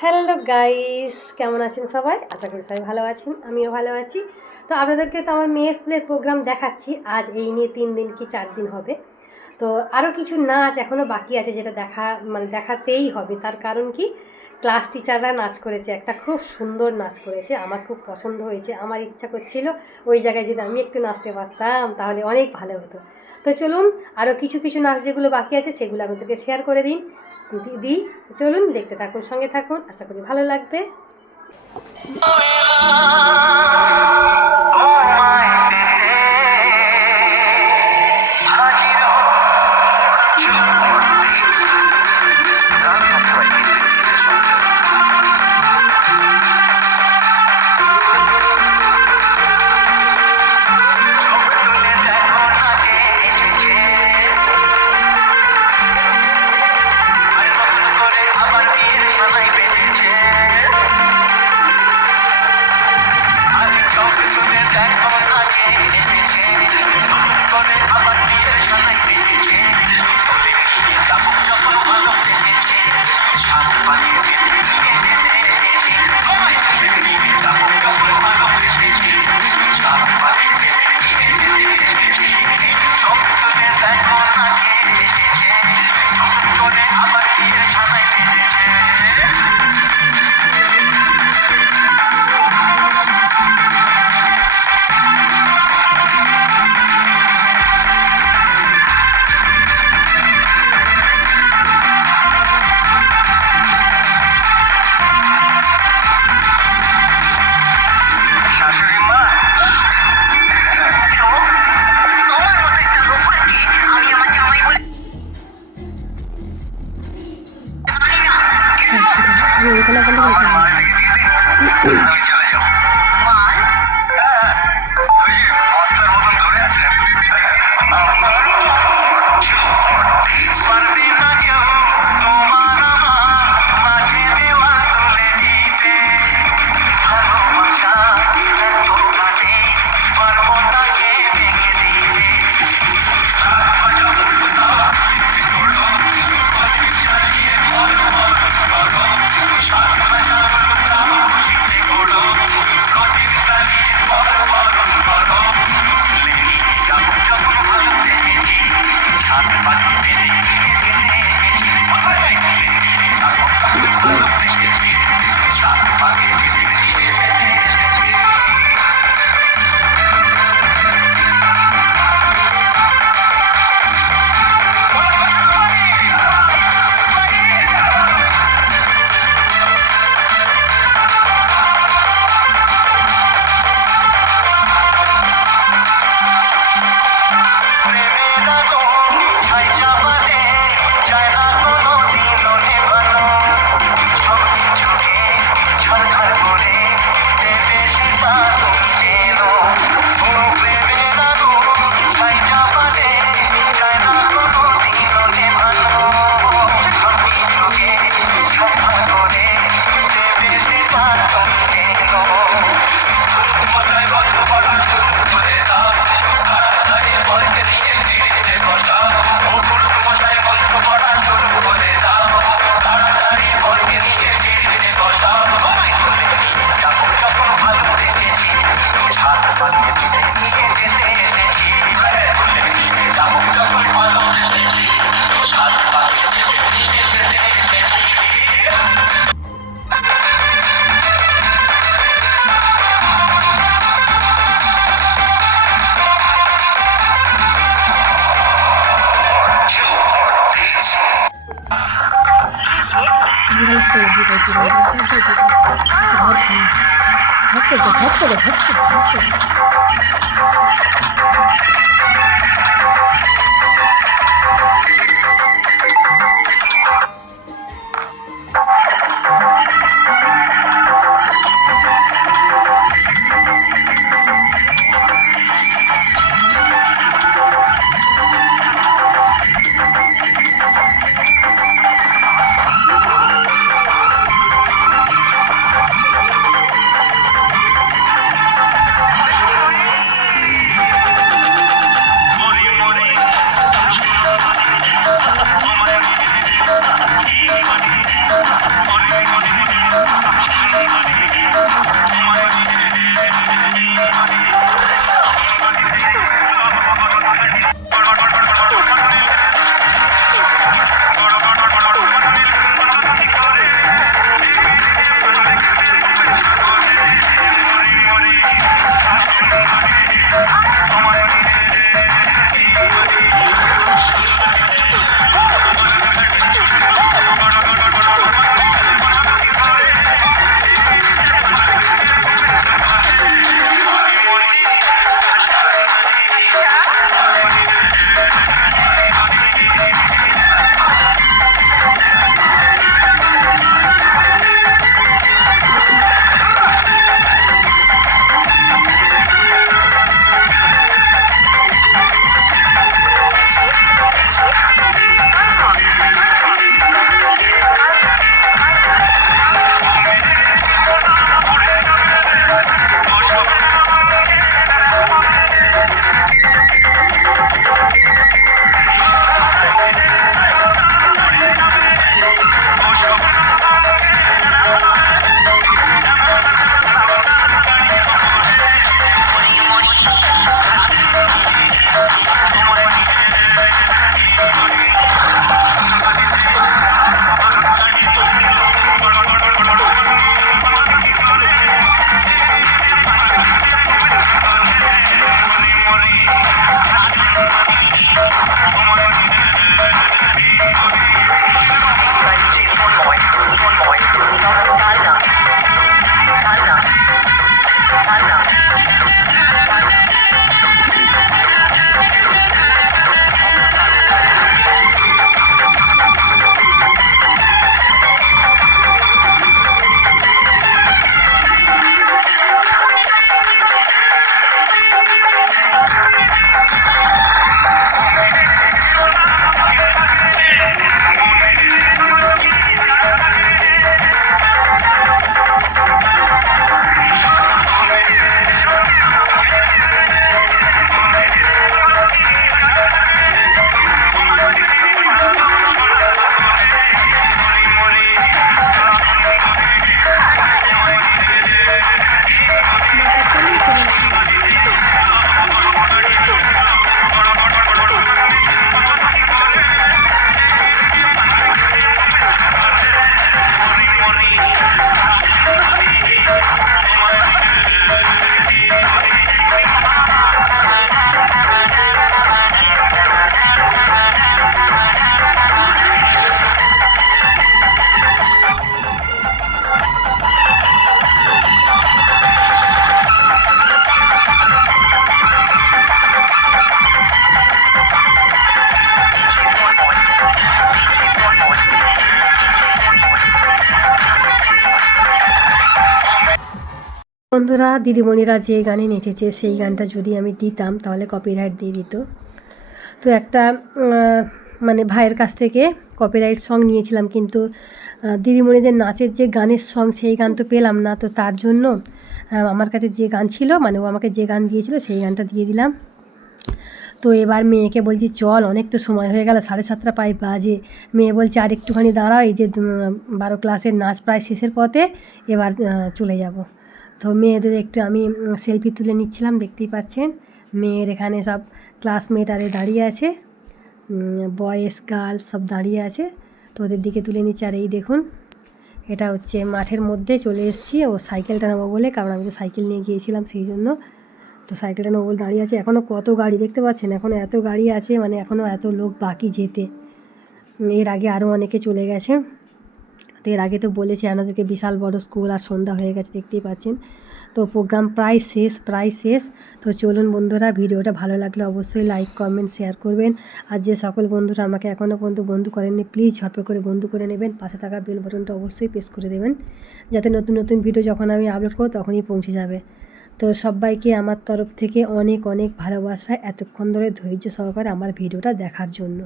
Hello guys, কেমন আছেন সবাই? আশা করি সবাই ভালো আছেন, আমিও ভালো আছি। তো আপনাদেরকে তো আমার মেয়ের স্কুলের প্রোগ্রাম দেখাচ্ছি, আজ এই নিয়ে তিন দিন কি চার দিন হবে। তো আরও কিছু নাচ এখনও বাকি আছে যেটা দেখা মানে দেখাতেই হবে। তার কারণ কি? ক্লাস টিচাররা নাচ করেছে, একটা খুব সুন্দর নাচ করেছে, আমার খুব পছন্দ হয়েছে। আমার ইচ্ছা করছিল ওই জায়গায় যদি আমি একটু নাচতে পারতাম, তাহলে অনেক ভালো হতো। তো চলুন আরও কিছু কিছু নাচ যেগুলো বাকি আছে, সেগুলো আমাদেরকে শেয়ার করে দিন তো চলুন দেখতে থাকুন সঙ্গে থাকুন। আশা করি ভালো লাগবে। জিরাই সে জিরাই জিরাই জিরাই জিরাই জিরাই জিরাই জিরাই জিরাই জিরাই জিরাই জিরাই জিরাই বন্ধুরা, দিদিমণিরা যে গানে নেচেছে, সেই গানটা যদি আমি দিতাম, তাহলে কপিরাইট দিয়ে দিত। তো একটা মানে ভাইয়ের কাছ থেকে কপিরাইট সং নিয়েছিলাম, কিন্তু দিদিমণিদের নাচের যে গানের সং সেই গান তো পেলাম না। তো তার জন্য আমার কাছে যে গান ছিল মানে ও আমাকে যে গান দিয়েছিল, সেই গানটা দিয়ে দিলাম। তো এবার মেয়েকে বলছি, চল, অনেক তো সময় হয়ে গেল, সাড়ে সাতটা প্রায় বাজে। মেয়ে বলছে আর একটুখানি দাঁড়াও, এই যে বারো ক্লাসের নাচ প্রায় শেষের পথে, এবার চলে যাব। তো মেয়েদের একটু আমি সেলফি তুলে নিচ্ছিলাম, দেখতেই পাচ্ছেন। মেয়ের এখানে সব ক্লাসমেট আরে দাঁড়িয়ে আছে। বয়েস গার্লস সব দাঁড়িয়ে আছে। তো ওদের দিকে তুলে নিচ্ছে, আর এই দেখুন, এটা হচ্ছে মাঠের মধ্যে চলে এসেছি। ও সাইকেলটা নেব বলে, কারণ আমি তো সাইকেল নিয়ে গিয়েছিলাম সেই জন্য। তো সাইকেলটা নেব বলে দাঁড়িয়ে আছে। এখনও কত গাড়ি দেখতে পাচ্ছেন? এখনও এত গাড়ি আছে মানে এখনও এত লোক বাকি যেতে। এর আগে আরও অনেকে চলে গেছে। তো এর আগে তো বলেছি আপনাদেরকে বিশাল বড় স্কুল আর সন্ধ্যা হয়ে গেছে, দেখতেই পাচ্ছেন। তো প্রোগ্রাম প্রায় শেষ প্রায় শেষ। তো চলুন বন্ধুরা, ভিডিওটা ভালো লাগলে অবশ্যই লাইক কমেন্ট শেয়ার করবেন। আর যে সকল বন্ধুরা আমাকে এখনও পর্যন্ত বন্ধু করেননি প্লিজ ঝটপট করে বন্ধু করে নেবেন। পাশে থাকা বেল বাটনটা অবশ্যই প্রেস করে দেবেন। যাতে নতুন নতুন ভিডিও যখন আমি আপলোড করব, তখনই পৌঁছে যাবে। তো সবাইকে আমার তরফ থেকে অনেক অনেক ভালোবাসা। এতক্ষণ ধরে ধৈর্য সহকারে আমার ভিডিওটা দেখার জন্য।